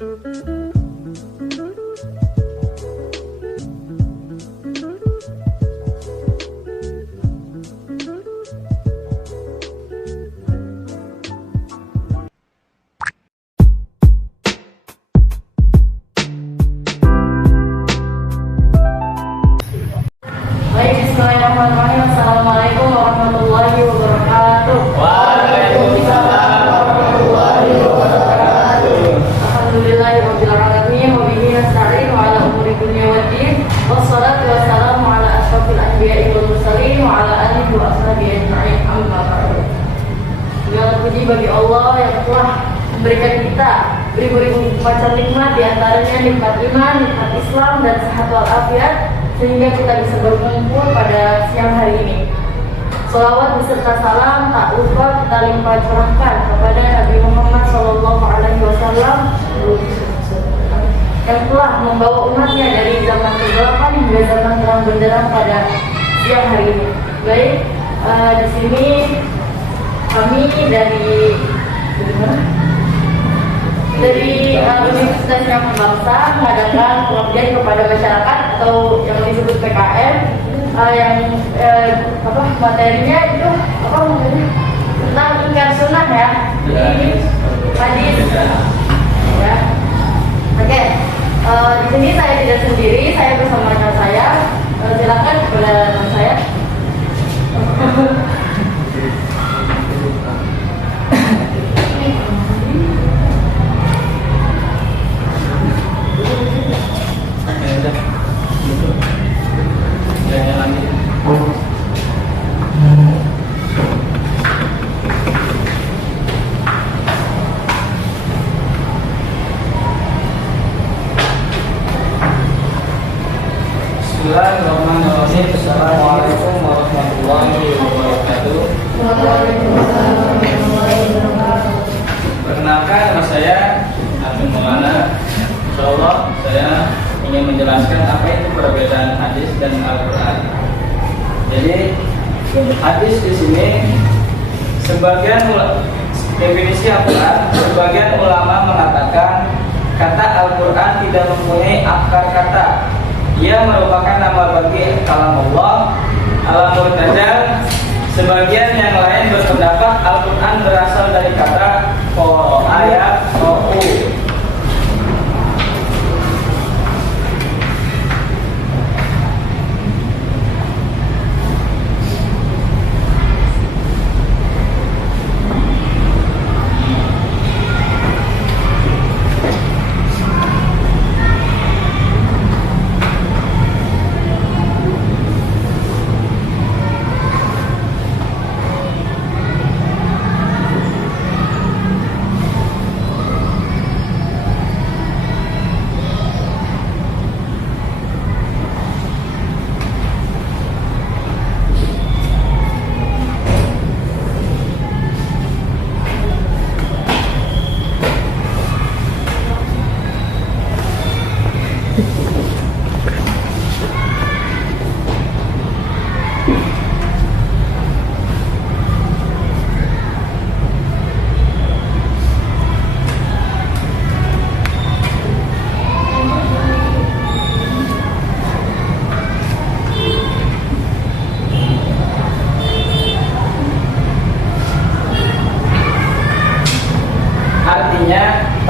Bismillahirrahmanirrahim. Assalamualaikum warahmatullahi wabarakatuh. Waalaikumsalam warahmatullahi wabarakatuh. Alhamdulillahirabbil alamin wa bihi nasta'in wa ala umuri dunya waddin. Wassalatu wassalamu ala asyrofil anbiya'i wal mursalin wa ala alihi wa ashabihi ajma'in. Amma ba'du. Segala puji bagi Allah yang telah memberikan kita beribu-ribu macam nikmat, di antaranya nikmat iman, nikmat Islam dan sehat walafiat, sehingga kita bisa berkumpul pada siang hari ini. Sholawat beserta salam tak lupa kita limpah curahkan kepada Nabi Muhammad SAW yang telah membawa umatnya dari zaman kegelapan hingga zaman terang benderang pada siang hari ini. Baik, di sini kami dari Universitas Islam Bangsa mengadakan pengabdian kepada masyarakat atau yang disebut PKM, materinya itu tentang ingkar sunnah ya, hadis ya. Oke, di sini saya tidak sendiri, saya bersama rekan saya. Silakan kepada rekan saya. Bismillahirrahmanirrahim. Assalamualaikum warahmatullahi wabarakatuh. Perkenalkan, nama saya Abdul Maulana. Insyaallah saya ingin menjelaskan apa itu perbedaan hadis dan Al-Quran. Jadi hadis di sini sebagian definisi Al-Quran, sebagian ulama mengatakan kata Al-Quran tidak mempunyai akar kata. Ia merupakan nama bagi kalam Allah, al-murtajal. Sebagian yang lain berpendapat Al-Quran berasal dari kata ayat qa'u.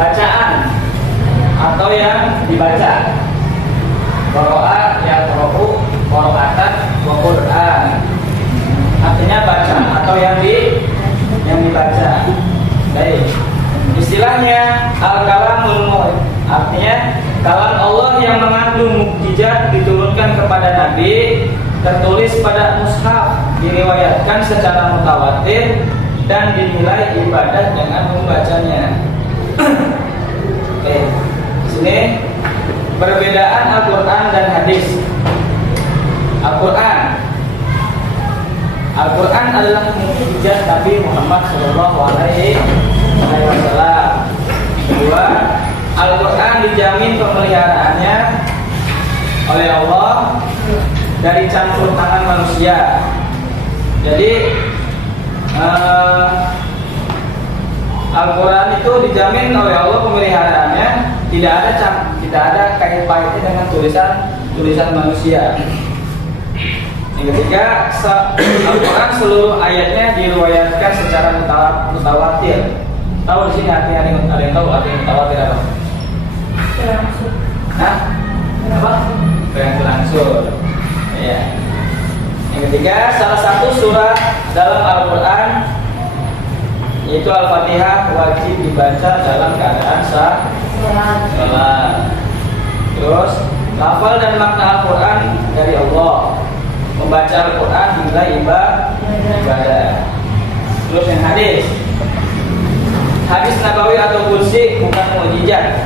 Bacaan atau yang dibaca. Qara'a yaqra'u qira'atan wa Qur'an. Artinya baca atau yang dibaca. Baik. Istilahnya al-kalamul mu'id. Artinya kalam Allah yang mengandung mukjizat diturunkan kepada Nabi, tertulis pada mushaf, diriwayatkan secara mutawatir dan dinilai ibadah dengan membacanya. Oke, di sini perbedaan Al-Quran dan hadis. Al-Quran adalah mukjizat Nabi Muhammad SAW. Kedua, Al-Quran dijamin pemeliharaannya oleh Allah dari campur tangan manusia. Jadi Al-Quran itu dijamin oleh Allah pemeliharaannya tidak ada kait paitnya dengan tulisan manusia. Yang ketiga, Al-Quran seluruh ayatnya diriwayatkan secara mutawatir. Tahu di sini artinya ada yang tahu artinya mutawatir apa? Hah? Apa? Berangsur-angsur. Ya. Yang ketiga, salah satu surah dalam Al-Quran yaitu Al-Fatihah wajib dibaca dalam keadaan salat. Terus, lafal dan makna Al-Quran dari Allah. Membaca Al-Quran dinilai ibadah. Terus yang hadis Nabawi atau Qudsi bukan mukjizat.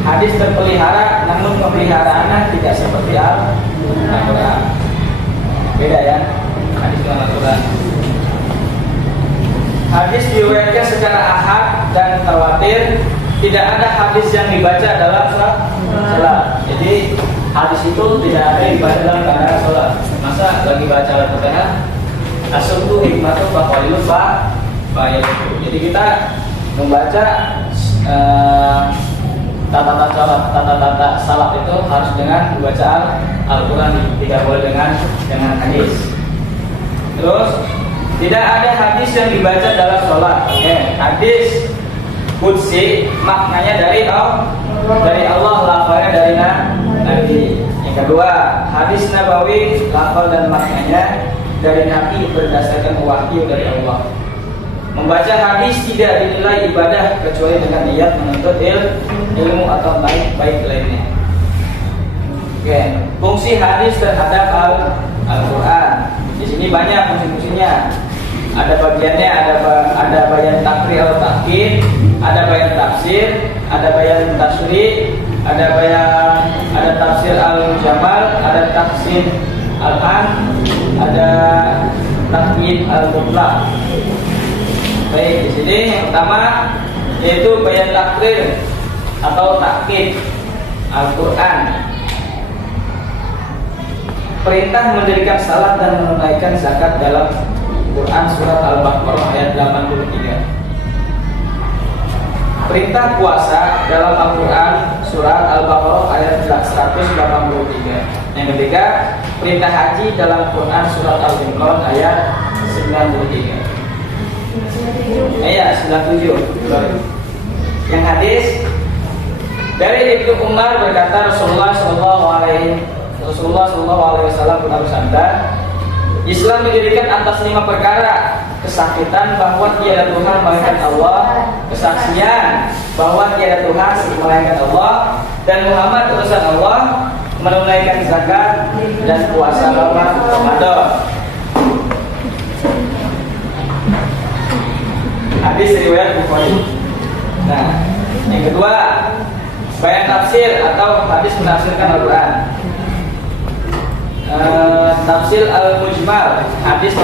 Hadis terpelihara, namun pemeliharaannya tidak seperti Al-Quran. Beda ya, hadis dengan Al-Quran. Hadis diriwayatkan secara ahad dan tawatir. Tidak ada hadis yang dibaca dalam salat. Jadi hadis itu tidak ada yang dibaca dalam keadaan salat. Masa lagi baca Al-Fatihah, asal-usul hikmah itu bahwa jadi kita membaca tata salat itu harus dengan membaca Al-Quran, tidak boleh dengan hadis. Terus tidak ada hadis yang dibaca dalam salat. Hadis Qudsi maknanya dari Allah, lafalnya dari Nabi. Yang kedua, hadis Nabawi lafal dan maknanya dari Nabi berdasarkan wahyu dari Allah. Membaca hadis tidak dinilai ibadah kecuali dengan niat menuntut ilmu atau baik lainnya. Fungsi hadis terhadap Al-Quran. Di sini banyak fungsi-fungsinya. Ada bagiannya, ada bayan takrir atau takkid, ada bayan tafsir, ada bayan tasyrih, ada tafsir al-jamal, ada tafsir al-an, ada takyid al-mutlaq. Baik, di sini yang pertama yaitu bayan takrir atau takkid Al-Quran. Perintah mendirikan salat dan menunaikan zakat dalam Quran surat Al-Baqarah ayat 83. Perintah puasa dalam Al-Quran surat Al-Baqarah ayat 183. Yang ketiga, perintah haji dalam Quran surat Al-Imran ayat 93. Ayat 97. Yang hadis dari Ibnu Umar berkata Rasulullah Shallallahu Alaihi Wasallam bersabda, Islam mendirikan atas 5 perkara: kesakitan bahwa tiada Tuhan melainkan Allah, kesaksian bahwa tiada Tuhan melainkan Allah, dan Muhammad utusan Allah, menunaikan zakat dan puasa Ramadan. Hadis riwayat Bukhari. Nah, yang kedua, bayan tafsir atau hadis menafsirkan Al-Quran. Tafsir al-mujmal, hadis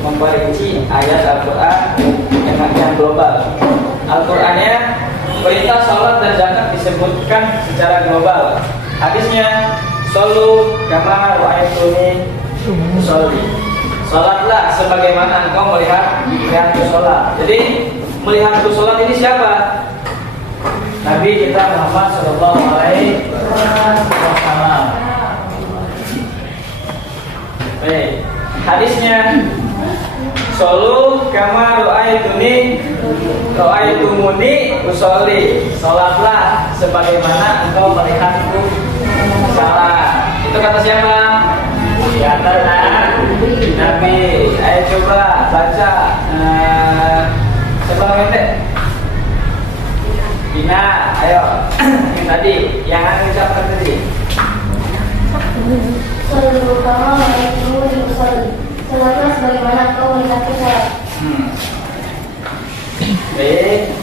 memperinci ayat Al-Quran yang global. Al-Qurannya perintah salat dan zakat disebutkan secara global. Hadisnya shollu kama ra'aytumuni usolli. Salatlah sebagaimana engkau melihatku salat. Jadi melihatku salat ini siapa? Nabi kita Muhammad sallallahu alaihi wasallam. Baik, hadisnya shollu kama ra'aytumuni usolli. Salatlah sebagaimana engkau melihatku salat. Itu kata siapa? Kata Nabi. Ayo coba baca coba pendek. Dina, ayo. Yang tadi, yang anu ucapkan tadi. Shollu kama ra'aytumuni usolli. Salatlah sebagaimana engkau melihatku salat. Baik.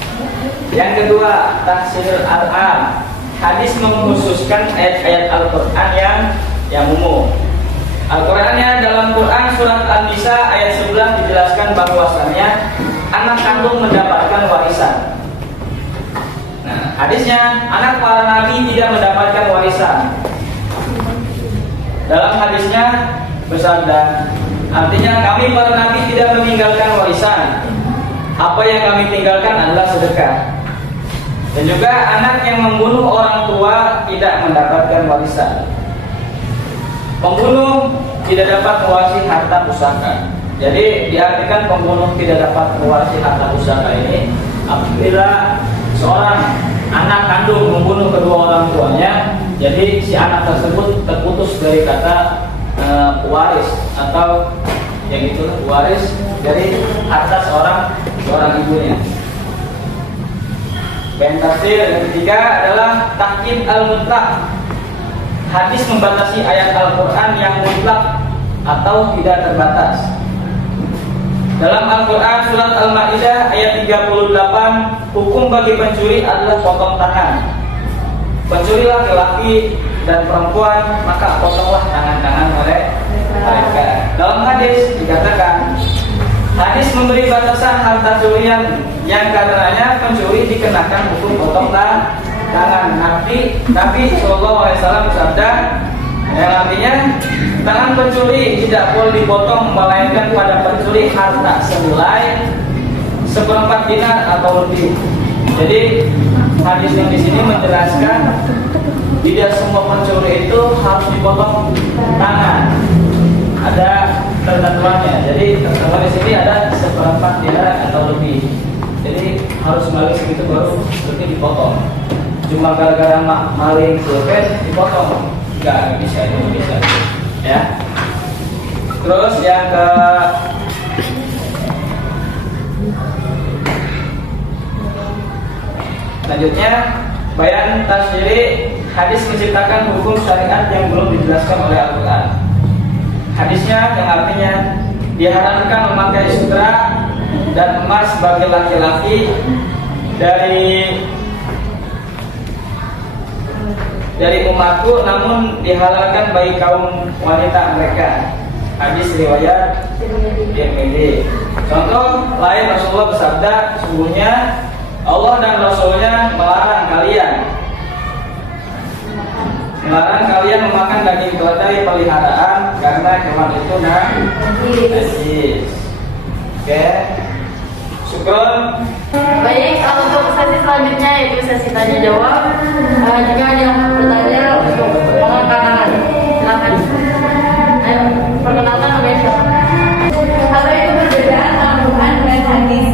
Yang kedua, tafsir al-am. Hadis mengkhususkan ayat-ayat Al-Quran yang umum. Al-Qurannya dalam Quran surat An-Nisa ayat 11 dijelaskan bahwasannya anak kandung mendapatkan warisan. Nah, hadisnya anak para nabi tidak mendapatkan warisan. Dalam hadisnya bersabda, artinya kami para nabi tidak meninggalkan warisan. Apa yang kami tinggalkan adalah sedekah. Dan juga anak yang membunuh orang tua tidak mendapatkan warisan. Pembunuh tidak dapat mewarisi harta pusaka. Jadi diartikan pembunuh tidak dapat mewarisi harta pusaka ini apabila seorang anak kandung membunuh kedua orang tuanya, jadi si anak tersebut terputus dari kata pewaris atau yang itu waris dari harta seorang ibunya. Dan tafsir yang ketiga adalah takyid al-mutlaq. Hadis membatasi ayat Al-Quran yang mutlak atau tidak terbatas. Dalam Al-Quran surat Al-Ma'idah ayat 38, hukum bagi pencuri adalah potong tangan. Pencuri laki-laki dan perempuan, maka potonglah tangan-tangan mereka. Dalam hadis dikatakan, hadis memberi batasan harta curian yang karenanya pencuri dikenakan hukum potong tangan. Nabi SAW bersabda, yang artinya tangan pencuri tidak boleh dipotong melainkan pada pencuri harta senilai seperempat dinar atau lebih. Jadi hadis yang di sini menjelaskan tidak semua pencuri itu harus dipotong tangan. Ada ketentuannya. Jadi ketentuan di sini ada seperempat dinar atau lebih. Jadi harus balik segitu baru berarti dipotong. Cuma gara-gara maling pulpen dipotong, nggak bisa, itu bisa, ya. Terus yang ke selanjutnya, bayan tasydiri, hadis menciptakan hukum syariat yang belum dijelaskan oleh Al-Quran. Hadisnya yang artinya diharamkan memakai sutra dan emas bagi laki-laki dari umatku, namun dihalalkan bagi kaum wanita mereka. Hadis riwayat Tirmidzi. Contoh lain, Rasulullah bersabda, sesungguhnya Allah dan Rasulnya melarang kalian memakan daging keledai peliharaan karena hewan itu najis. Oke. Syukron. Baik, untuk sesi selanjutnya yaitu sesi tanya jawab. Jika ada yang bertanya untuk mengangkat tangan, silakan. Perkenalkan oleh siapa? Apa itu perbedaan Al-Quran dan hadis?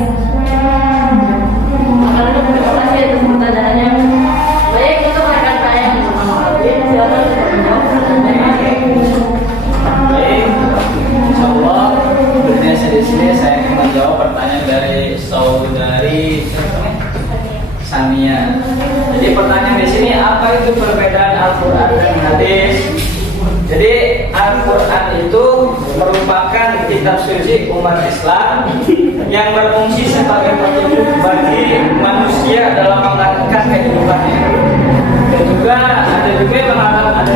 Akan ada terima kasih atas pertanyaannya. Baik, untuk rekan saya yang bernama Alvin, silakan untuk menjawab pertanyaannya. Baik, insyaallah berikutnya di sini saya akan menjawab pertanyaan dari saudari Sania. Jadi pertanyaan di sini, apa itu perbedaan Al-Quran dan hadis? Jadi Al-Quran itu merupakan kitab suci umat Islam yang berfungsi sebagai petunjuk bagi manusia dalam mengarahkan kehidupannya. Dan juga ada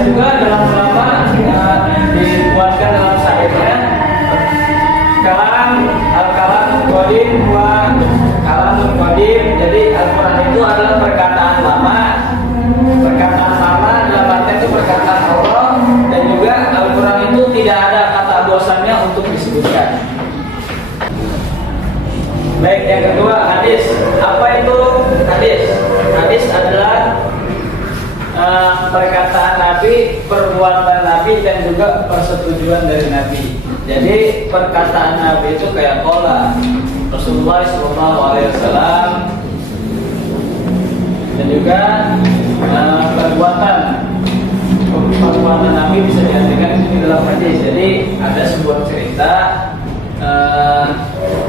juga dalam ulama dikuatkan dalam syairnya, kalam qadim wa kalam qadim. Jadi Al-Quran itu adalah perkataan lama dalam artian itu perkataan Allah, dan juga Al-Quran itu tidak ada kata bosannya untuk disebutkan. Baik, yang kedua, hadis. Apa itu hadis? Hadis adalah perkataan Nabi, perbuatan Nabi, dan juga persetujuan dari Nabi. Jadi perkataan Nabi itu kayak qala Rasulullah SAW, dan juga perbuatan Nabi bisa diartikan di dalam hadis. Jadi ada sebuah cerita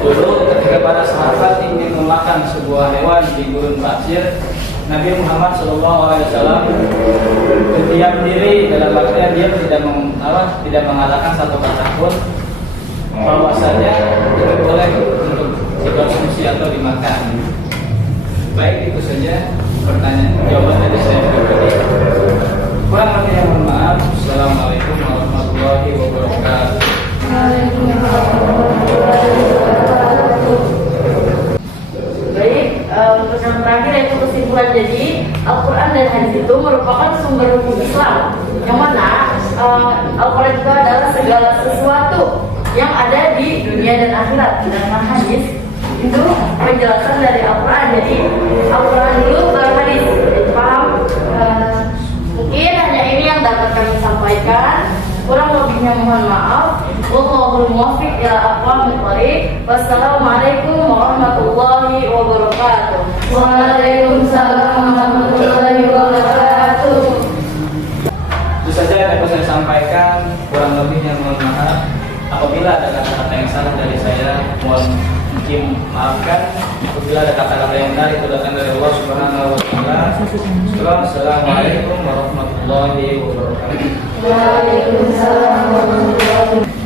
dulu ketika para sahabat ingin memakan sebuah hewan di gurun pasir, Nabi Muhammad SAW berdiam diri, dalam artian dia tidak mengatakan satu kata pun bahwasanya tidak boleh untuk dikonsumsi atau dimakan. Baik, itu saja jawaban dari saya pribadi. Kurang lebihnya mohon maaf. Assalamualaikum warahmatullahi wabarakatuh. Baik, untuk yang terakhir yaitu kesimpulan. Jadi Al-Quran dan hadis itu merupakan sumber hukum Islam, yang mana Al-Quran itu adalah segala sesuatu yang ada di dunia dan akhirat, sedangkan hadis itu penjelasan dari Al-Quran. Jadi Al-Quran dulu baru kurangnya mohon maaf. Wallahul muwaffiq ila aqwamit thoriq. Wassalamualaikum warahmatullahi wabarakatuh. Waalaikumsalam warahmatullahi wabarakatuh. Itu saja yang dapat saya sampaikan, kurang lebihnya mohon maaf. Apabila ada kata-kata yang salah dari saya, mohon maafkan. Apabila ada kata-kata yang benar, itu datang dari Allah Subhanahu wa taala. Assalamualaikum warahmatullahi wabarakatuh. Waalaikumsalam warahmatullahi wabarakatuh.